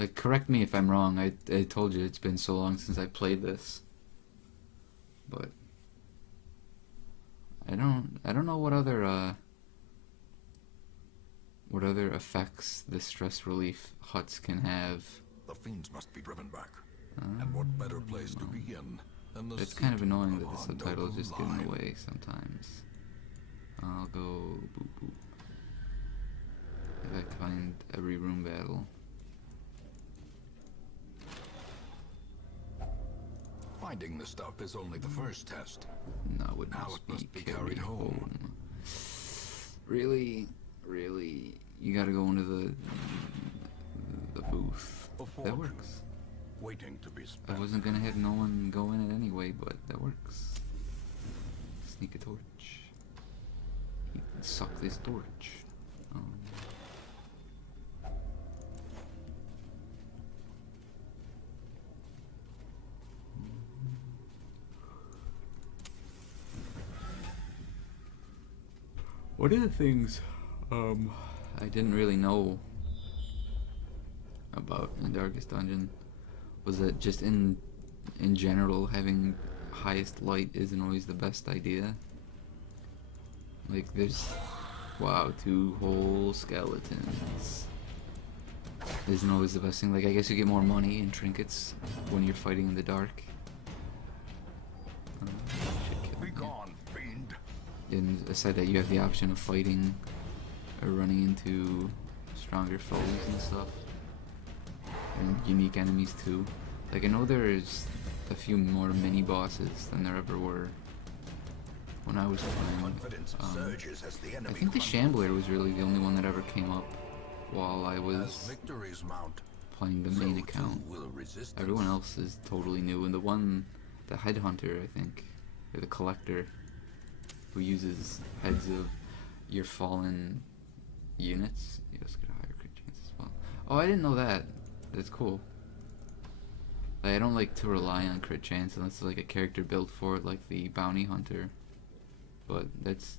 Like, correct me if I'm wrong. I told you it's been so long since I played this, but I don't know what other effects the stress relief huts can have. The fiends must be driven back. And what better place to begin than the It's kind of annoying that the our subtitles just get in noble the line. way sometimes. I'll go boop boop. If I find every room battle. Finding the stuff is only the first test. Now it Now must be carried home. Really? You gotta go into the booth. A That fortune works. waiting to be I spent. wasn't gonna have no one go in it anyway, but that works. Sneak a torch. Suck this torch. One of the things I didn't really know about in Darkest Dungeon was that just in general having highest light isn't always the best idea. Like there's wow, 2 whole skeletons. Isn't always the best thing. Like I guess you get more money and trinkets when you're fighting in the dark. Be gone, fiend. And aside that, you have the option of fighting or running into stronger foes and stuff, and unique enemies too. Like I know there's a few more mini bosses than there ever were when I was playing. Confidence surges as the I enemy think the Shambler was really the only one that ever came up while I as was victories mount. playing the main account. Will resistance. Everyone else is totally new, and the headhunter, I think, or the collector, who uses heads of your fallen units, you just get a higher crit chance as well. Oh, I didn't know that. That's cool. Like, I don't like to rely on crit chance unless it's like a character built for it, like the bounty hunter. But that's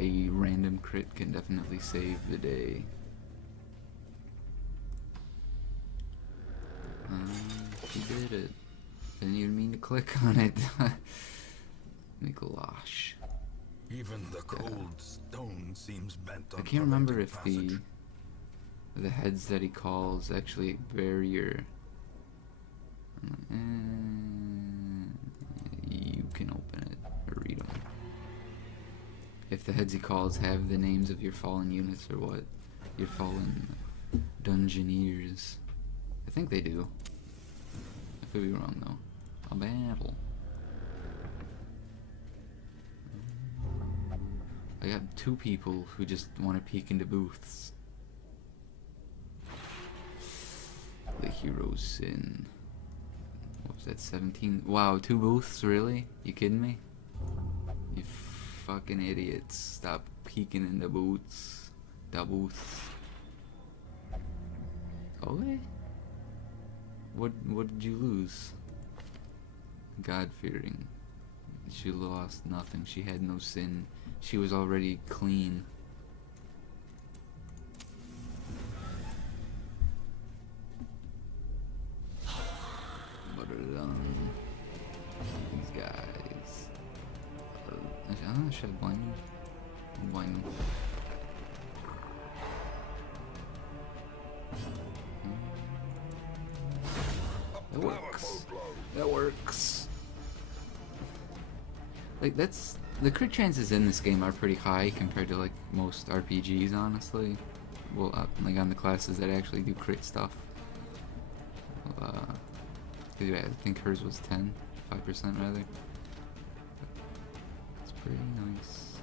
a random crit can definitely save the day. She did it. Didn't even mean to click on it. Mikolash. Even the cold stone seems bent on I can't remember preventing if the heads that he calls actually bear your. You can open it or read them. If the heads he calls have the names of your fallen units or what, your fallen dungeoneers. I think they do. I could be wrong though. A battle. I got 2 people who just want to peek into booths. The hero's sin. What was that, 17? Wow, 2 booths, really? You kidding me? You fucking idiots. Stop peeking in the booths. The booths. Okay. What did you lose? God-fearing. She lost nothing. She had no sin. She was already clean. Butter done. These guys. Should I blind them? I'll blind them. That works. That works. Like that's the crit chances in this game are pretty high compared to like most RPGs, honestly. Well, like on the classes that actually do crit stuff. I think hers was 5% rather. It's pretty nice.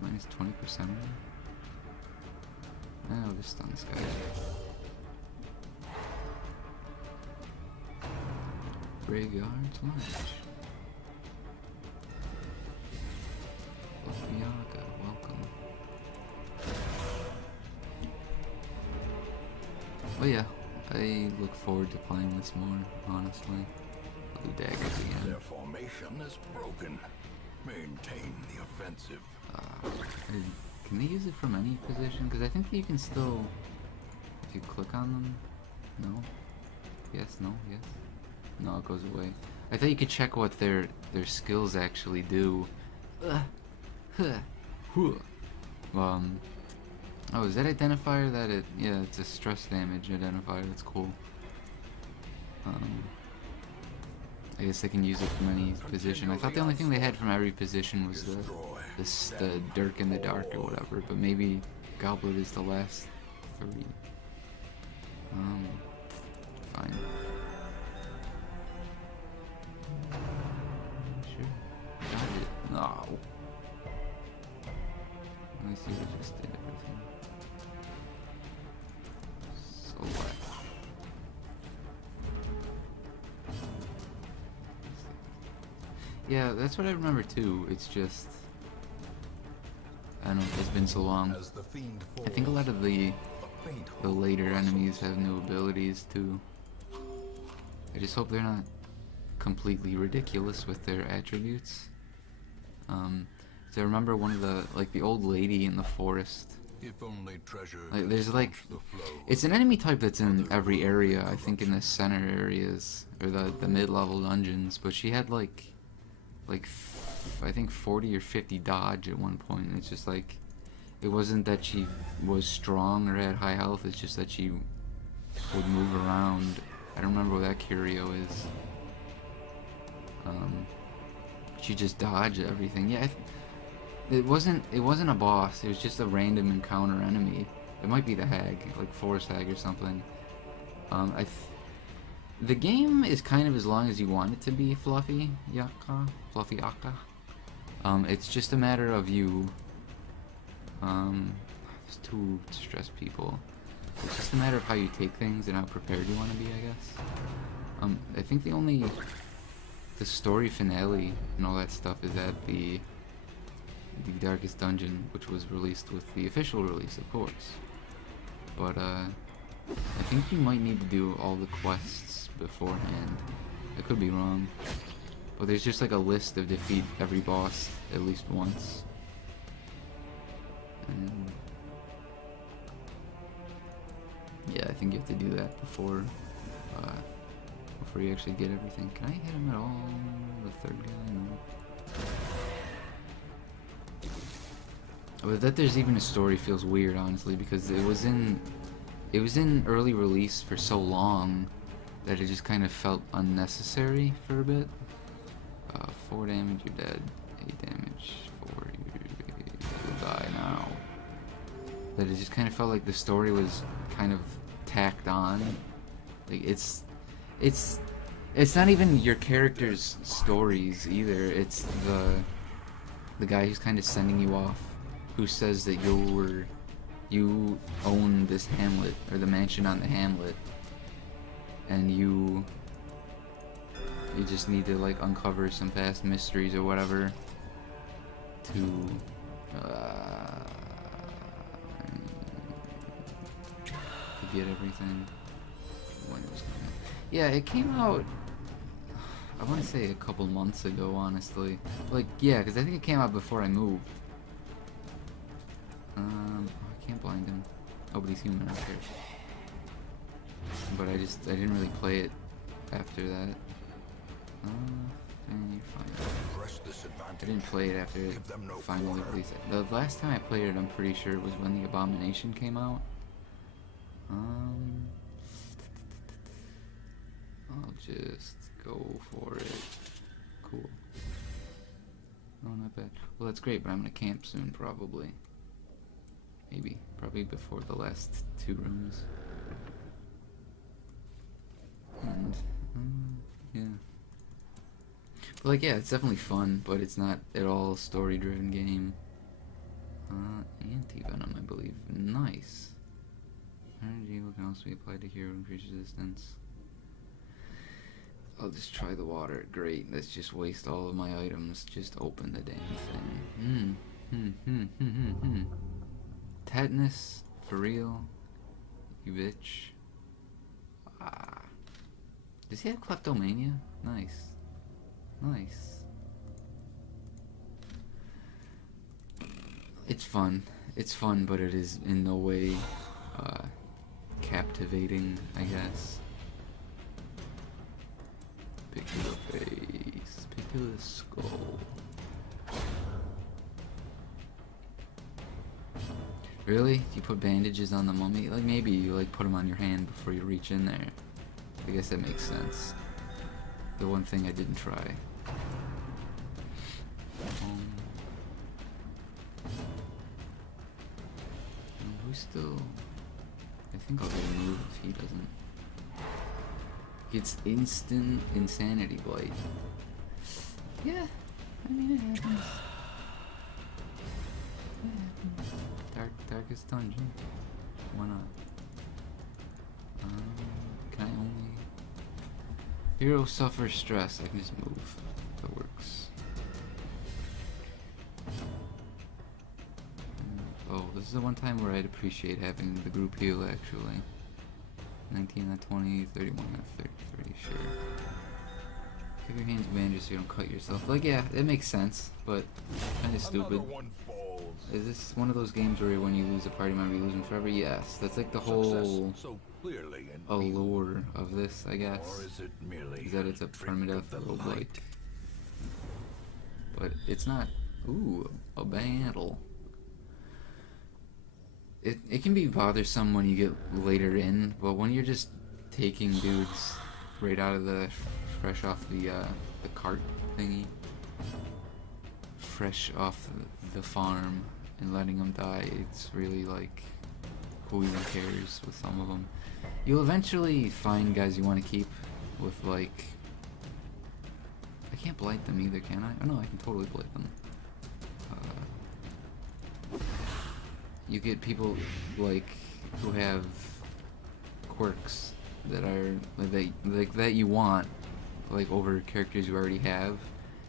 Minus 20%. Oh, this stun this guy. Graveyard's lunch. Yaga, welcome. Oh yeah, I look forward to playing this more, honestly. Blue daggers again. Their formation is broken. Maintain the offensive. I Can they use it from any position? Because I think that you can still, if you click on them. No. Yes. No. Yes. No. It goes away. I thought you could check what their skills actually do. Oh, is that identifier that it? Yeah, it's a stress damage identifier. That's cool. I guess they can use it from any position. I thought the only thing they had from every position was the Dirk in the Dark or whatever, but maybe Goblet is the last 3. Fine. Sure. Got it. No. Let me see if I just did everything. Select. Yeah, that's what I remember too. It's just, I don't know, it's been so long. I think a lot of the later enemies have new abilities too. I just hope they're not completely ridiculous with their attributes. So I remember one of the old lady in the forest. If only treasure There's it's an enemy type that's in every area. I think in the center areas or the mid-level dungeons. But she had I think 40 or 50 dodge at one point. And it's just like, it wasn't that she was strong or had high health. It's just that she would move around. I don't remember what that curio is. She just dodged everything. Yeah. It wasn't a boss. It was just a random encounter enemy. It might be the hag, like Forest Hag or something. The game is kind of as long as you want it to be, Fluffy Akka. It's just a matter of you. There's 2 stressed people. It's just a matter of how you take things and how prepared you want to be, I guess. I think the story finale and all that stuff is at the Darkest Dungeon, which was released with the official release, of course. But I think you might need to do all the quests beforehand. I could be wrong, but there's just like a list of defeat every boss at least once. And yeah, I think you have to do that before you actually get everything. Can I hit him at all? The third guy? No. But that there's even a story feels weird, honestly, because it was in early release for so long that it just kind of felt unnecessary for a bit. 4 damage, you're dead. 8 damage, 4, you'll die now. That it just kind of felt like the story was kind of tacked on. Like it's not even your character's stories either. It's the guy who's kind of sending you off, who says that you own this hamlet, or the mansion on the hamlet, and you just need to like uncover some past mysteries or whatever to get everything. When it was coming. Yeah, it came out, I want to say a couple months ago, honestly. Like, yeah, because I think it came out before I moved. I can't blind him. Oh, but he's human, I don't care. But I didn't really play it after that. I didn't play it after it finally released. The last time I played it, I'm pretty sure it was when the Abomination came out. I'll just go for it. Cool. Oh, not bad. Well, that's great, but I'm gonna camp soon, probably. Maybe. Probably before the last 2 rooms. And, yeah. But, like, yeah, it's definitely fun, but it's not at all a story-driven game. Anti-venom, I believe. Nice. Energy can also be applied to hero and increase resistance. I'll just try the water. Great. Let's just waste all of my items. Just open the damn thing. Tetanus? For real? You bitch. Does he have kleptomania? Nice. Nice. It's fun. It's fun, but it is in no way captivating, I guess. Pick to the face, pick to the skull. Really? You put bandages on the mummy? Like, maybe you like put them on your hand before you reach in there. I guess that makes sense. The one thing I didn't try. Who's still... I think I'll get a move if he doesn't. Gets instant insanity blight. Yeah, I mean it happens. Darkest dungeon. Why not? Can I only... Hero suffers stress. I can just move. That works. Oh, this is the one time where I'd appreciate having the group heal, actually. 19 out of 20, 31 out of 30, sure. Keep your hands bandaged so you don't cut yourself. Like, yeah, it makes sense, but kind of stupid. Is this one of those games where when you lose a party member, you lose them forever? Yes, that's like the whole allure of this, I guess. Is that it's a permadeath roguelike. But it's not. Ooh, a battle. It can be bothersome when you get later in, but when you're just taking dudes right out of the fresh off the cart thingy, fresh off the farm and letting them die, it's really like, who even cares with some of them. You'll eventually find guys you want to keep with like, I can't blight them either, can I? Oh no, I can totally blight them. You get people like who have quirks that are like that you want, like over characters you already have.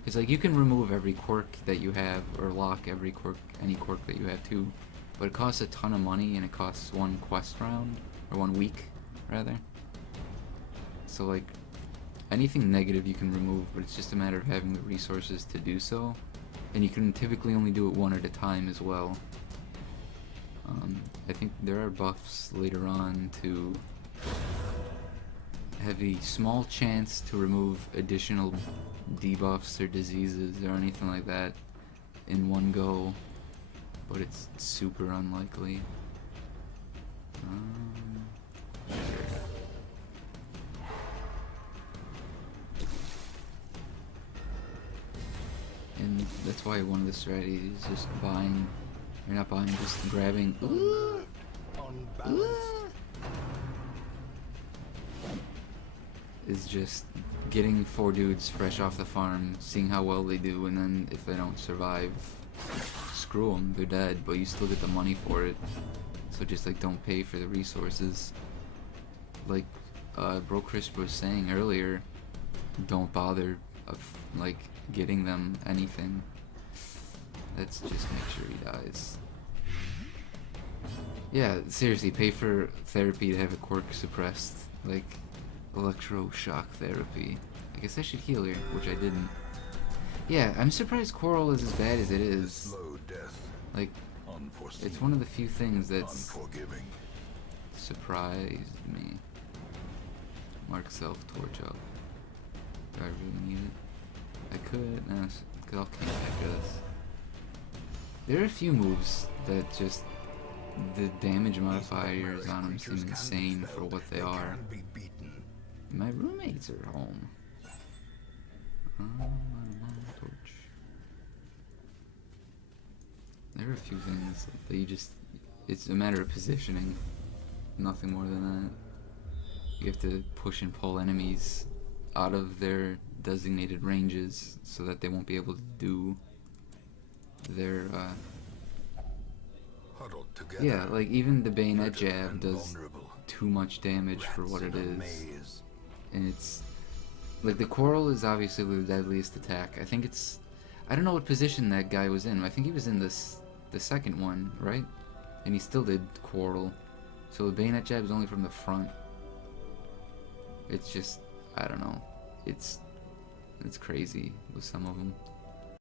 It's like you can remove every quirk that you have or lock every quirk, any quirk that you have too, but it costs a ton of money and it costs one quest round or 1 week rather. So like anything negative you can remove, but it's just a matter of having the resources to do so, and you can typically only do it one at a time as well. I think there are buffs later on to have a small chance to remove additional debuffs or diseases or anything like that in one go, but it's super unlikely. And that's why one of the strategies is just buying. You're not buying, just grabbing. Is just getting 4 dudes fresh off the farm, seeing how well they do, and then if they don't survive, screw them, they're dead, but you still get the money for it. So just like don't pay for the resources. Like Bro Crisp was saying earlier, don't bother like getting them anything. Let's just make sure he dies. Yeah, seriously, pay for therapy to have a quirk suppressed. Like, electroshock therapy. I guess I should heal here, which I didn't. Yeah, I'm surprised Coral is as bad as it is. Like, it's one of the few things that's surprised me. Mark self-torch up. Do I really need it? I could. No, because I'll camp after this. There are a few moves that just the damage modifiers on them seem insane for what they are. My roommates are home. Torch. There are a few things that you just, it's a matter of positioning, nothing more than that. You have to push and pull enemies out of their designated ranges so that they won't be able to do their yeah, like even the bayonet jab does too much damage for what it is, and it's like the Coral is obviously the deadliest attack. I think it's, I don't know what position that guy was in. I think he was in the second one, right? And he still did Coral, so the bayonet jab is only from the front. It's just, I don't know, it's crazy with some of them.